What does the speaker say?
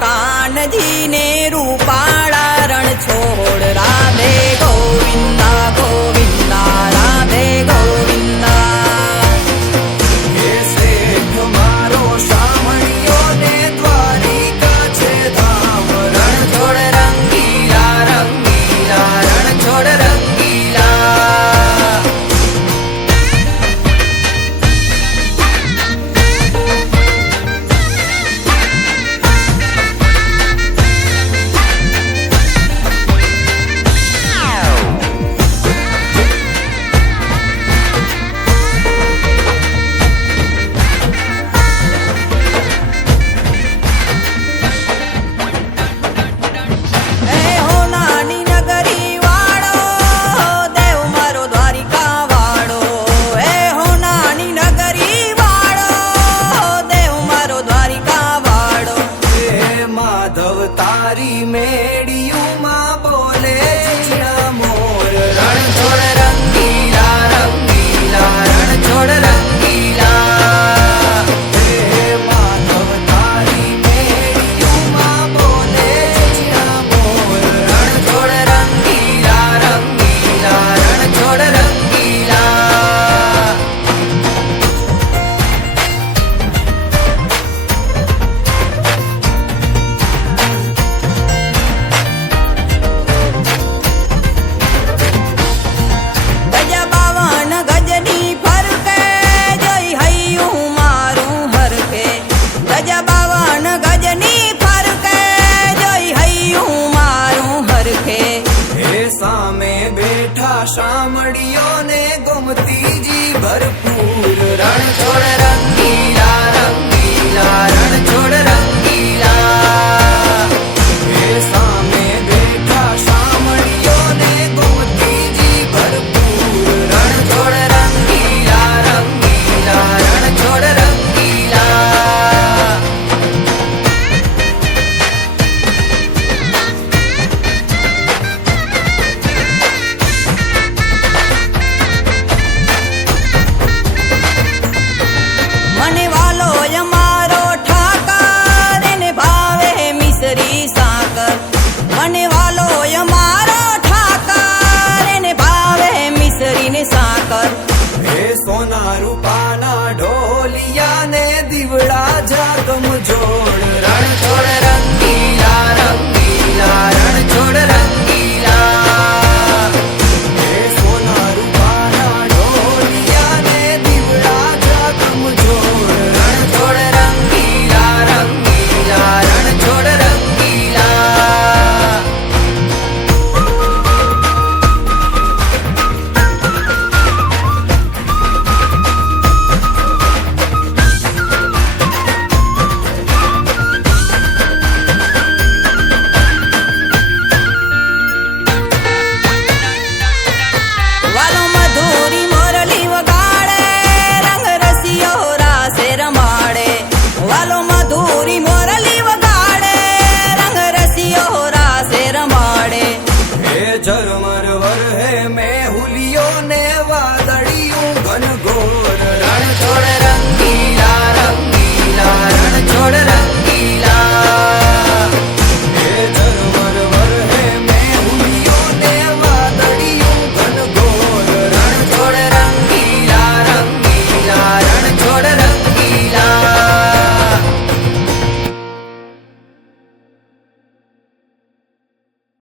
કાનજી ને રૂપાળા રણ છોડ રાધે ગોવિંદા ગોવિંદા રાધે ગોવિંદા હે શેઠ મારો શામળિયો ને દ્વારિકા છે ધામ રણ છોડ રંગીલા રંગીલા રણ છોડ રંગીલા તારી મેડિયુમાં બોલે જીણા મોર રણ છોડ રંગીલા રંગીલા રણ છોડ રંગીલા હે માધવ તારી મેડિયુમાં બોલે જીણા મોર રણ છોડ રંગીલા રંગીલા રણ છોડ રંગીલા સામે બેઠા શામળિયો ને ગોમતીજી ભરપૂર રણ છોડ રંગીલા રંગીલા રણ છોડ રંગીલા હે સામે બેઠા શામળિયો ને ગોમતીજી ભરપૂર રણ છોડ રંગીલા રંગીલા રણ છોડ રંગીલા મને વાલો અમારો ઠાકર એને ભાવે મિસરી સાકર મને વાલો અમારો ઠાકર એને ભાવે મિસરી ને સાકર હે સોના રૂપાના ઢોલિયા ને દીવડા જાગમ જોડ રણ છોડ રંગીલા રંગીલા રણ છોડ રંગીલા હે સોના રૂપાના ઢોલિયા ને દીવડા જાગમ જોડ રણ છોડ રંગીલા રંગીલા રણ છોડ રંગીલા વાલો મધુરી મોરલી વગાડે રંગ રસિયો રાસે રમાડે વાલો મધુરી